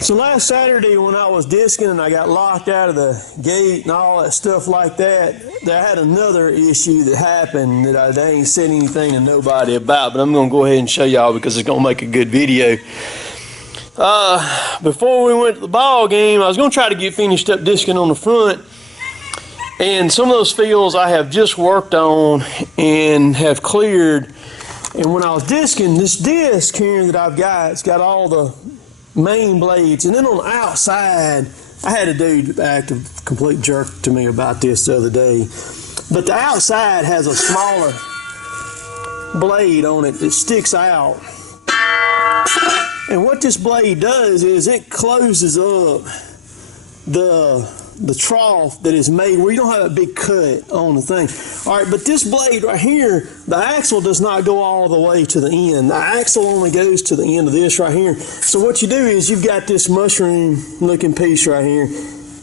So last Saturday when I was disking and I got locked out of the gate and all that stuff like that, I had another issue that happened that I ain't said anything to nobody about, but I'm going to go ahead and show y'all because it's going to make a good video. Before we went to the ball game, I was going to try to get finished up disking on the front, and some of those fields I have just worked on and have cleared. And when I was disking, this disc here that I've got, it's got all the main blades, and then on the outside, I had a dude act a complete jerk to me about this the other day, but the outside has a smaller blade on it that sticks out, and what this blade does is it closes up the trough that is made where you don't have a big cut on the thing. All right, but this blade right here, the axle does not go all the way to the end. The axle only goes to the end of this right here. So what you do is you've got this mushroom looking piece right here,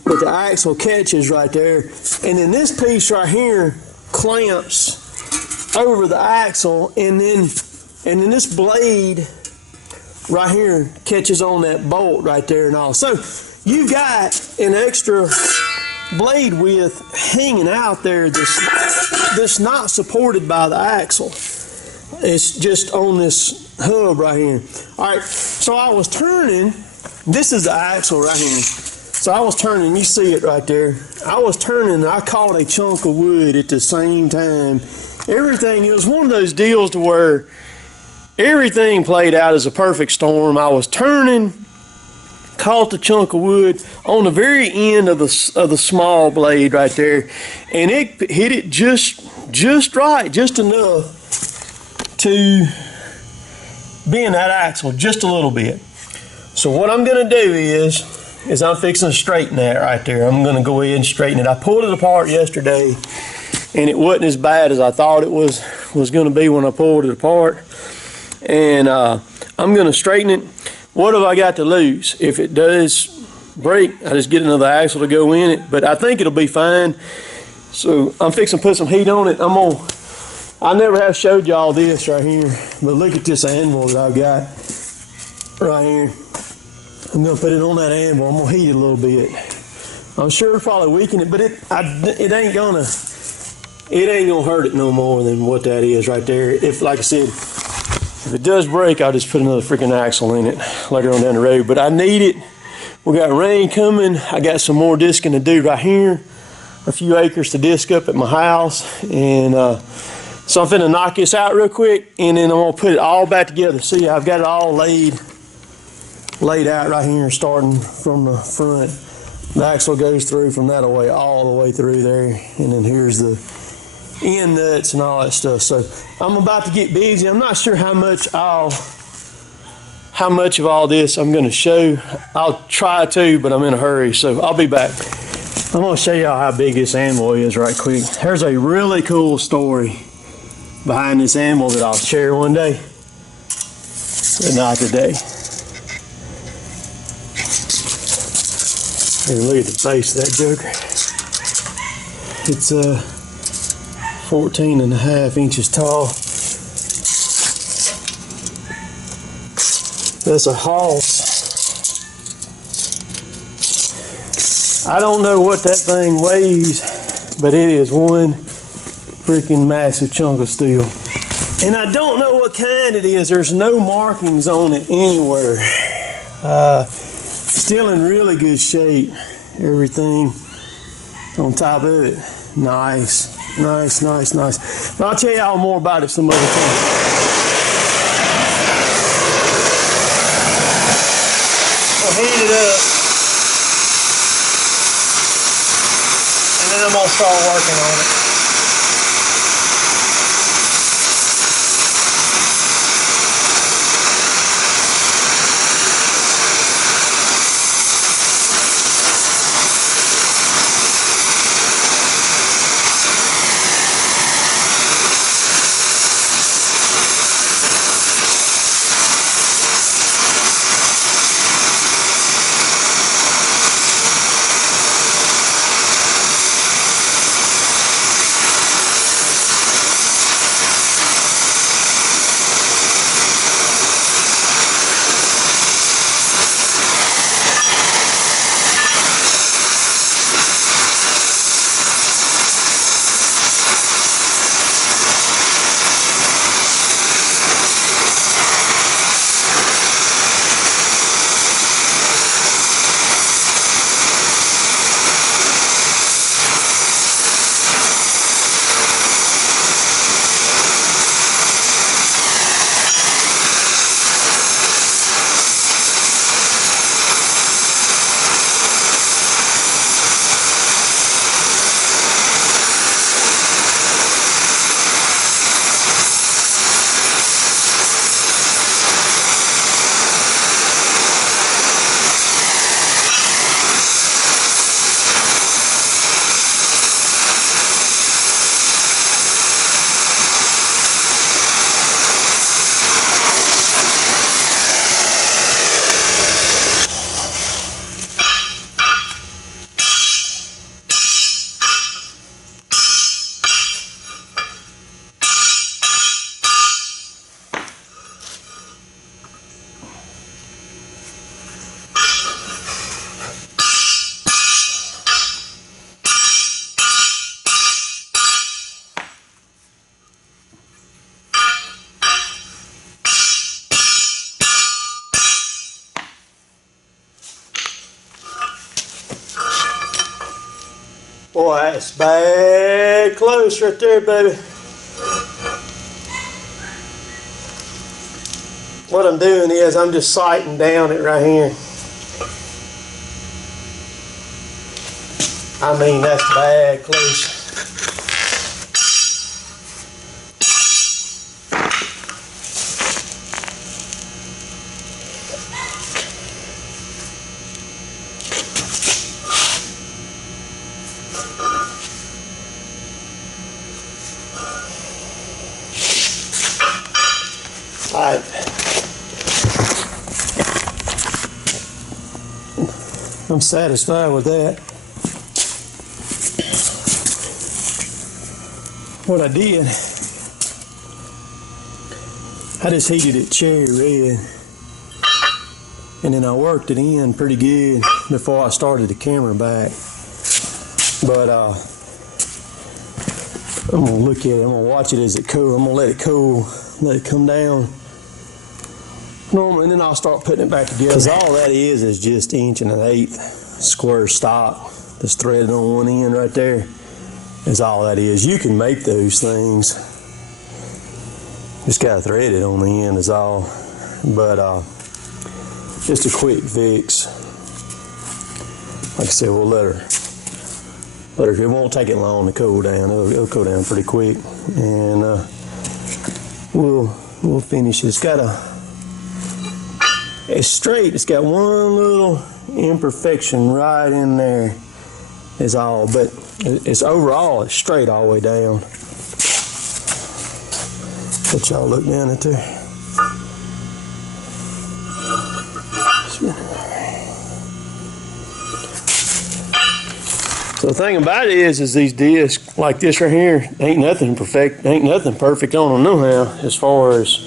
but the axle catches right there, and then this piece right here clamps over the axle, and then this blade right here catches on that bolt right there and all. So you've got an extra blade width hanging out there that's not supported by the axle. It's just on this hub right here. All right, so I was turning. This is the axle right here. So I was turning, you see it right there. I was turning and I caught a chunk of wood at the same time. Everything, it was one of those deals to where everything played out as a perfect storm. I was turning, caught the chunk of wood on the very end of the small blade right there, and it hit it just right, just enough to bend that axle just a little bit. So what I'm going to do is I'm fixing to straighten that right there. I'm going to go ahead and straighten it. I pulled it apart yesterday, and it wasn't as bad as I thought it was going to be when I pulled it apart. And I'm going to straighten it. What have I got to lose? If it does break, I just get another axle to go in it, but I think it'll be fine. So I'm fixing to put some heat on it. I never have showed y'all this right here, but look at this anvil that I've got right here. I'm gonna put it on that anvil. I'm gonna heat it a little bit. I'm sure it'll probably weaken it, but it ain't gonna hurt it no more than what that is right there. If, like I said, if it does break, I'll just put another freaking axle in it later on down the road. But I need it. We got rain coming. I got some more disking to do right here. A few acres to disc up at my house. And so I'm finna knock this out real quick, and then I'm gonna put it all back together. See, I've got it all laid out right here, starting from the front. The axle goes through from that away, all the way through there. And then here's the end nuts and all that stuff. So I'm about to get busy. I'm not sure how much of all this I'm going to show. I'll try to, but I'm in a hurry, so I'll be back. I'm going to show y'all how big this anvil is right quick. There's a really cool story behind this anvil that I'll share one day, but not today. And look at the base of that joker. It's 14.5 inches tall. That's a hoss. I don't know what that thing weighs, but it is one freaking massive chunk of steel. And I don't know what kind it is. There's no markings on it anywhere. Still in really good shape. Everything on top of it. Nice. Nice. But I'll tell y'all more about it some other time. I'll heat it up, and then I'm gonna start working on it. Boy, that's bad close right there, baby. What I'm doing is I'm just sighting down it right here. I mean, that's bad close. Alright. I'm satisfied with that. What I did, I just heated it cherry red, and then I worked it in pretty good before I started the camera back. But I'm gonna look at it, I'm gonna watch it as it cools. I'm gonna let it cool, let it come down. Normally, and then I'll start putting it back together. Because all that is just 1 1/8 square stock that's threaded on one end right there. Is all that is. You can make those things. Just gotta thread it on the end is all. But just a quick fix. Like I said, we'll let her. It won't take it long to cool down. It'll cool down pretty quick, and we'll finish it. It's straight. It's got one little imperfection right in there. Is all, but it's overall it's straight all the way down. Let y'all look down at there. So the thing about it is these discs like this right here, ain't nothing perfect on them no how, as far as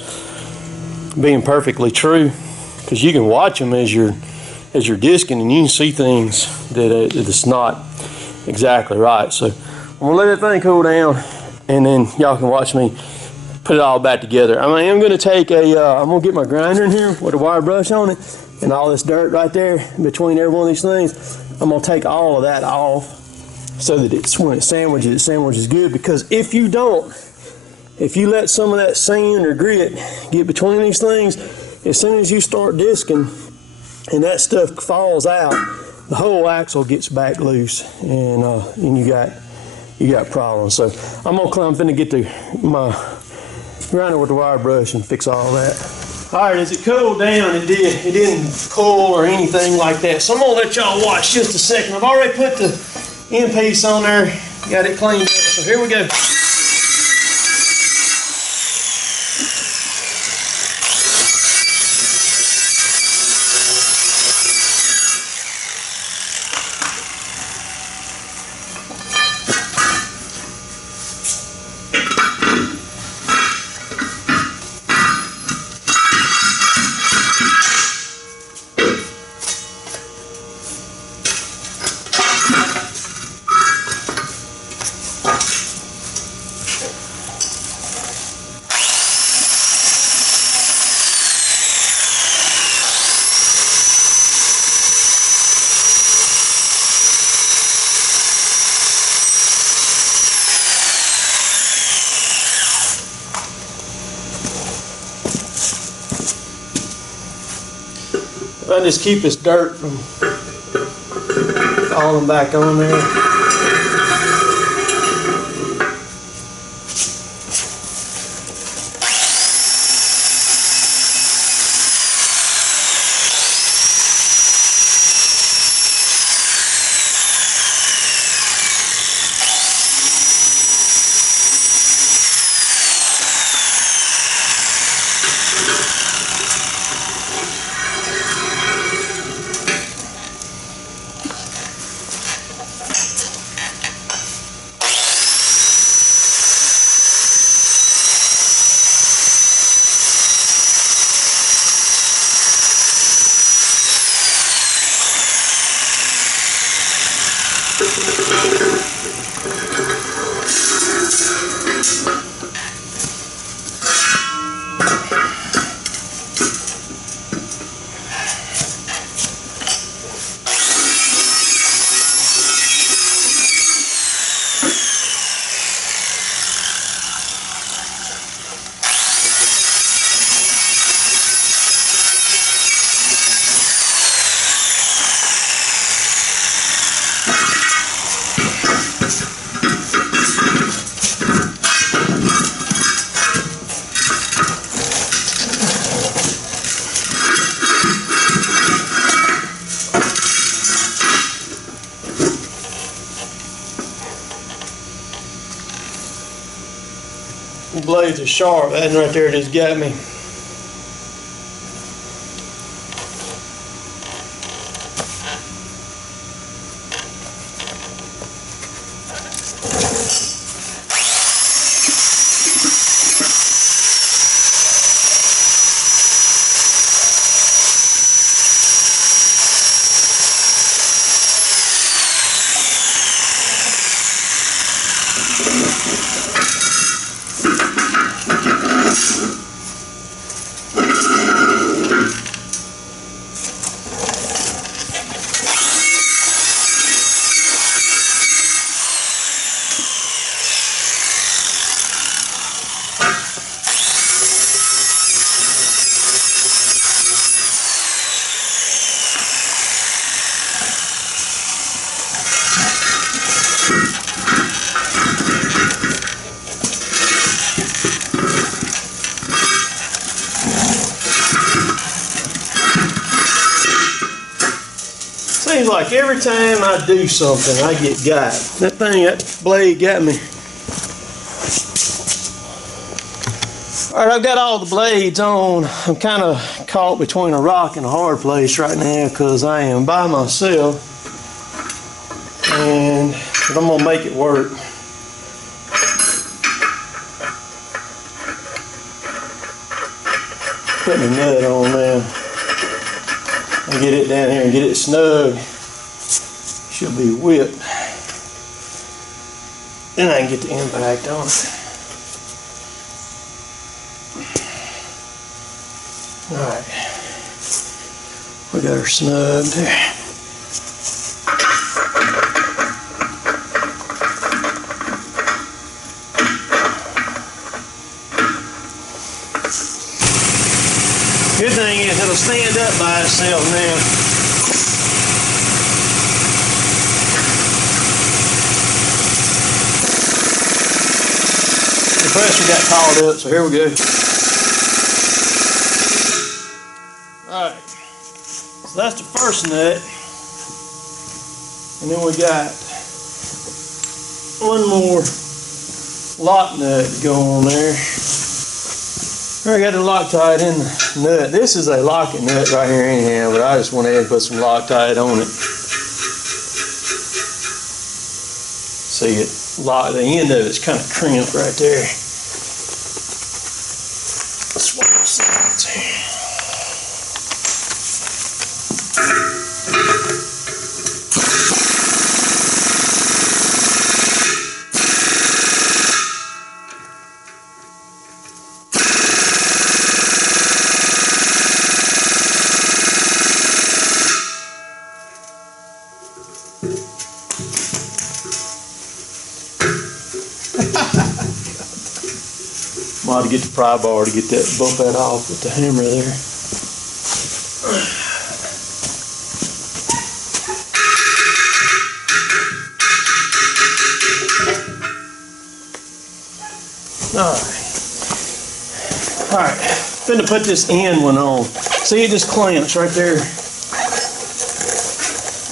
being perfectly true, because you can watch them as you're disking and you can see things that it's not exactly right. So I'm gonna let that thing cool down, and then y'all can watch me put it all back together. I am gonna take I'm gonna get my grinder in here with a wire brush on it, and all this dirt right there between every one of these things, I'm gonna take all of that off so that when it sandwiches good. Because if you let some of that sand or grit get between these things, as soon as you start disking and that stuff falls out, the whole axle gets back loose, and you got problems. So I'm finna get my grinder with the wire brush and fix all that. All right, as it cooled down, it didn't pull or anything like that. So I'm gonna let y'all watch just a second. I've already put the end piece on there, got it cleaned up. So here we go. I just keep this dirt from falling back on there. blades are sharp. That one right there just got me. Seems like every time I do something, I get got. That blade got me. All right, I've got all the blades on. I'm kind of caught between a rock and a hard place right now because I am by myself. But I'm gonna make it work. Putting a nut on now. And get it down here and get it snug. Should be whipped. Then I can get the impact on it. Alright. We got her snugged there. Good thing is it'll stand up by itself now. The pressure got caught up, so here we go. Alright, so that's the first nut. And then we got one more lock nut to go on there. I got the Loctite in the nut. This is a locking nut right here anyhow, but I just went ahead and put some Loctite on it. See it lock, the end of it's kind of crimped right there. Swap sides here. Might have to get the pry bar to get that, bump that off with the hammer there. Alright, finna put this end one on. See, it just clamps right there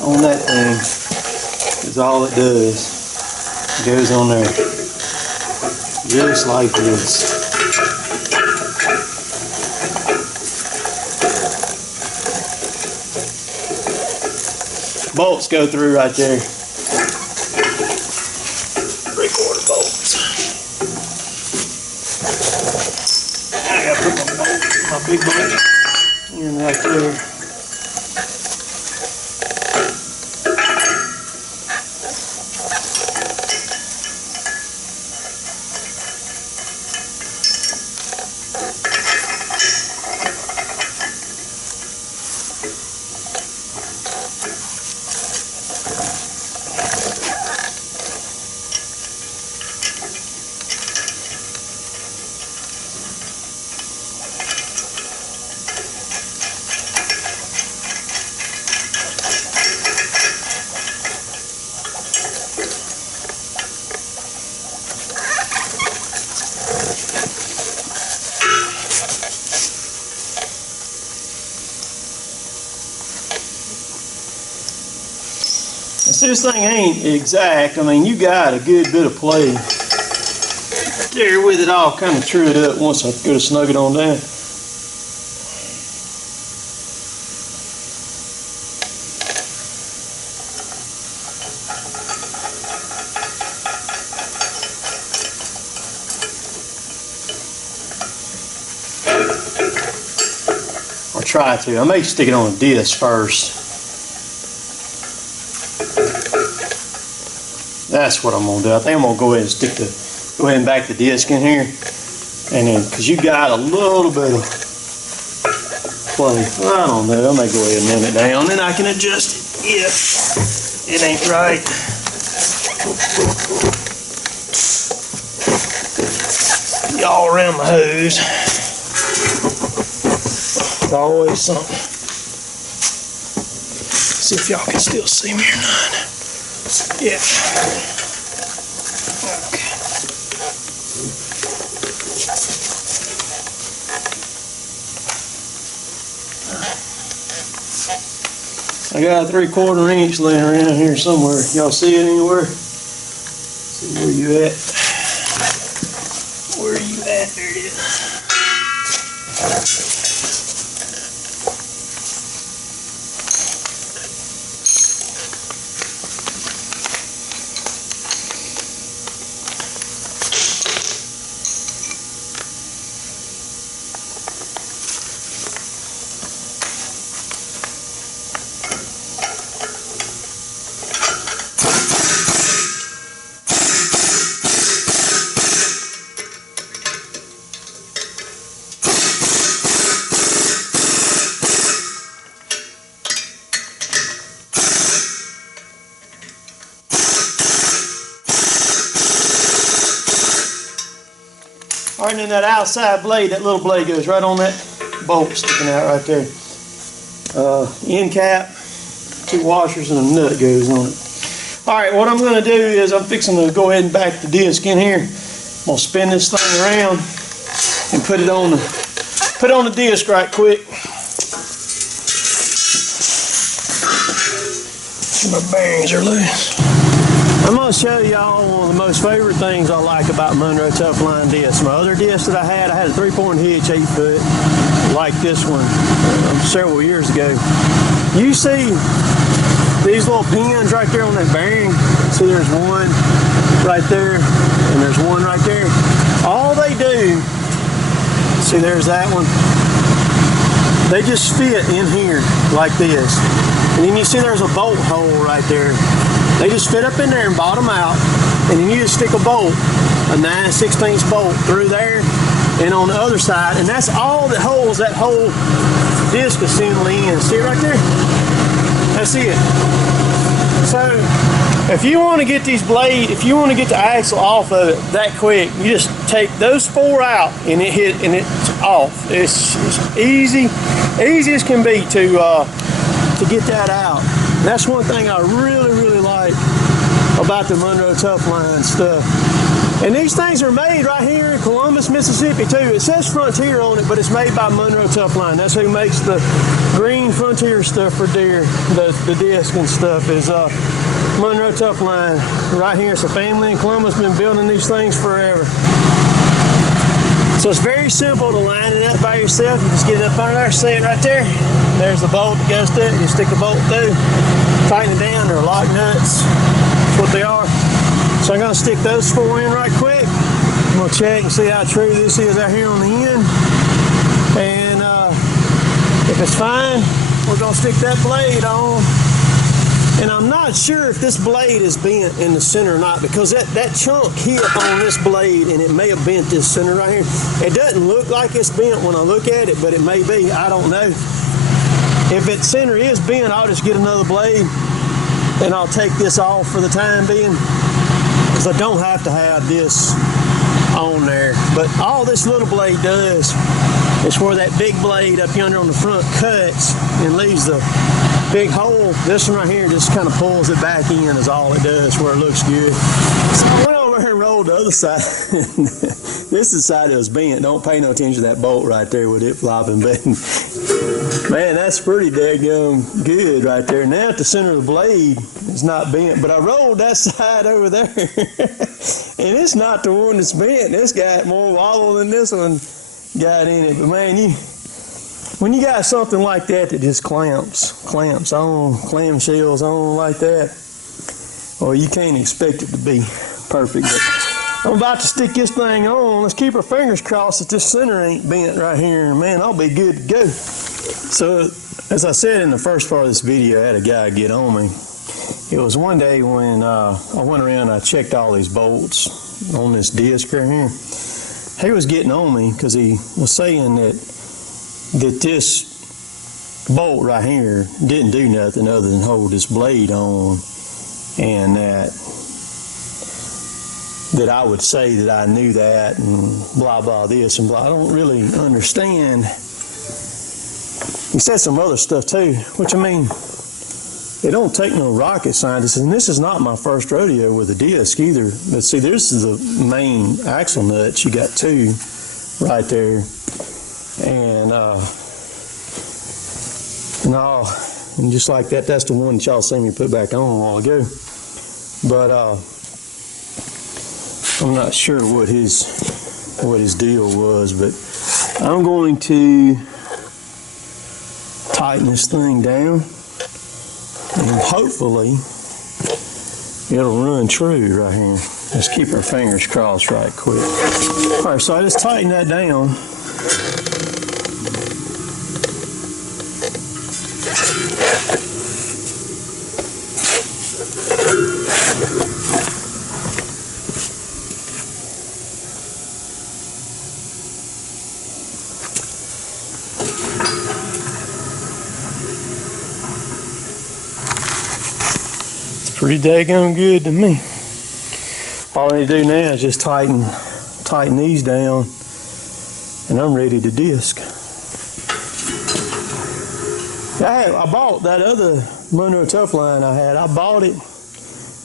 on that thing. Is all it does. It goes on there. Just like this. Bolts go through right there. 3/4 bolts. I gotta put my big bolt in right there. See, this thing ain't exact. I mean, you got a good bit of play. there with it, I'll kind of true it up once I go to snug it on down. Or try to. I may stick it on a disc first. That's what I'm gonna do. I think I'm gonna go ahead and go ahead and back the disc in here, and then because you got a little bit of play. I don't know. I may go ahead and nail it down, and I can adjust it if it ain't right. Y'all around my hose. It's always something. See if y'all can still see me or not. Yeah. Okay. I got a 3/4 inch laying around here somewhere. Y'all see it anywhere? See where you at? Where are you at? There it is. All right, and then that outside blade, that little blade goes right on that bolt sticking out right there. End cap, 2 washers, and a nut goes on it. All right, what I'm gonna do is I'm fixing to go ahead and back the disc in here. I'm gonna spin this thing around and put it on the disc right quick. My bearings are loose. I'm going to show y'all one of the most favorite things I like about Monroe Tough Line discs. My other disc that I had a 3-point hitch, 8 foot, like this one several years ago. You see these little pins right there on that bearing? See, there's one right there, and there's one right there. All they do, see, there's that one. They just fit in here like this. And then you see there's a bolt hole right there. They just fit up in there and bottom out, and then you just stick a bolt, a 9/16 bolt through there and on the other side, and that's all that holds that whole disc assembly in. See it right there? That's it. So if you want to get these blades, if you want to get the axle off of it that quick, you just take those 4 out and it's off. It's easy as can be to get that out. And that's one thing I really like about the Monroe Tough Line stuff. And these things are made right here in Columbus, Mississippi too. It says Frontier on it, but it's made by Monroe Tough Line. That's who makes the green Frontier stuff for Deere, the disc and stuff is Monroe Tough Line. Right here, it's a family in Columbus, been building these things forever. So it's very simple to line it up by yourself. You just get it up under there, see it right there. There's the bolt that goes through it. You stick the bolt through, tighten it down. They're lock nuts. That's what they are. So I'm going to stick those 4 in right quick. I'm going to check and see how true this is out here on the end. And if it's fine, we're going to stick that blade on. And I'm not sure if this blade is bent in the center or not, because that chunk hit on this blade and it may have bent this center right here. It doesn't look like it's bent when I look at it, but it may be. I don't know. If its center is bent, I'll just get another blade and I'll take this off for the time being, because I don't have to have this on there. But all this little blade does is where that big blade up yonder on the front cuts and leaves the big hole. This one right here just kind of pulls it back in is all it does, where it looks good. So I went over here and rolled the other side. This is the side that was bent. Don't pay no attention to that bolt right there with it flopping. But man, that's pretty daggone good right there. Now at the center of the blade is not bent, but I rolled that side over there. And it's not the one that's bent. This got more wobble than this one got in it. But man, when you got something like that that just clamps on, clamshells on like that, well, you can't expect it to be perfect. But I'm about to stick this thing on. Let's keep our fingers crossed that this center ain't bent right here, and man, I'll be good to go. So, as I said in the first part of this video, I had a guy get on me. It was one day when I went around and I checked all these bolts on this disc right here. He was getting on me because he was saying that this bolt right here didn't do nothing other than hold this blade on, and that I would say that I knew that and blah blah this and blah. I don't really understand. He said some other stuff too, which I mean, it don't take no rocket scientist, and this is not my first rodeo with a disc either. But see, this is the main axle nuts. You got two right there, and just like that, that's the one that y'all seen me put back on a while ago. But I'm not sure what his deal was, but I'm going to tighten this thing down, and hopefully it'll run true right here. Let's keep our fingers crossed right quick. All right, so I just tighten that down. Pretty daggone good to me. All I need to do now is just tighten these down, and I'm ready to disc. I bought that other Monroe Tough Line I had. I bought it,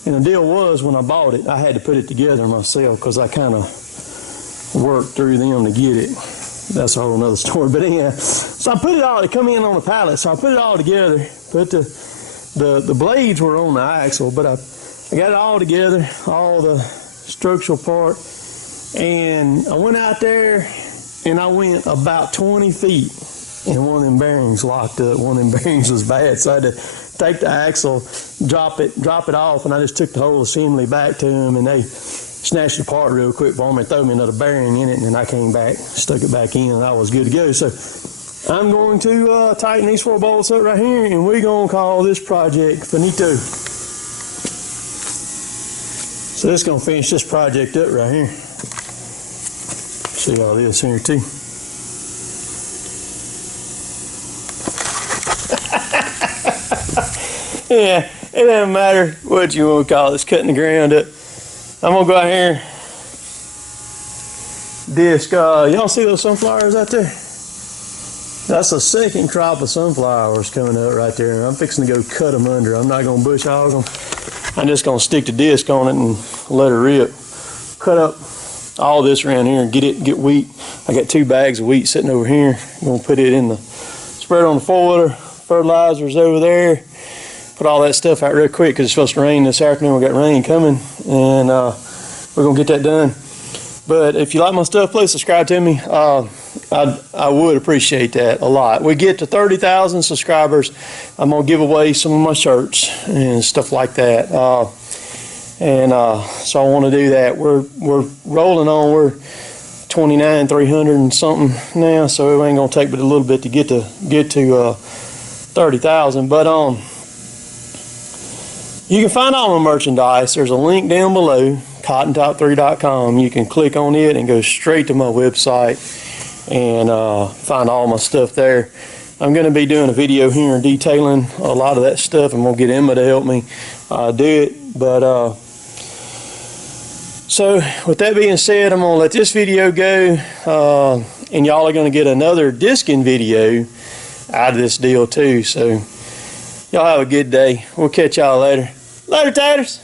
and the deal was when I bought it, I had to put it together myself because I kind of worked through them to get it. That's a whole nother story. But anyhow, so I put it all, it come in on the pallet, so I put it all together, put the blades were on the axle, but I got it all together, all the structural part, and I went out there and I went about 20 feet, and one of them bearings locked up. One of them bearings was bad, so I had to take the axle, drop it off, and I just took the whole assembly back to them, and they snatched it apart real quick for me and threw me another bearing in it, and then I came back, stuck it back in, and I was good to go. So I'm going to tighten these 4 bolts up right here, and we're going to call this project finito. So this is going to finish this project up right here. See all this here too. Yeah, it doesn't matter what you want to call it. It's cutting the ground up. I'm going to go out here, disc. Y'all see those sunflowers out there? That's a second crop of sunflowers coming up right there. I'm fixing to go cut them under. I'm not going to bush hog them. I'm just going to stick the disc on it and let it rip. Cut up all this around here and get wheat. I got 2 bags of wheat sitting over here. I'm going to put it in the, spread it on the 4-wheeler. Fertilizer's over there. Put all that stuff out real quick because it's supposed to rain this afternoon. We got rain coming, and we're going to get that done. But if you like my stuff, please subscribe to me. I would appreciate that a lot. We get to 30,000 subscribers, I'm going to give away some of my shirts and stuff like that. So I want to do that. We're rolling on. We're 29,300 and something now, so it ain't going to take but a little bit to get to 30,000. But you can find all my merchandise. There's a link down below, cottontop3.com. You can click on it and go straight to my website and find all my stuff there. I'm going to be doing a video here detailing a lot of that stuff. I'm going to get Emma to help me do it. But so with that being said, I'm going to let this video go, and y'all are going to get another discing video out of this deal too. So y'all have a good day. We'll catch y'all later. Later, taters.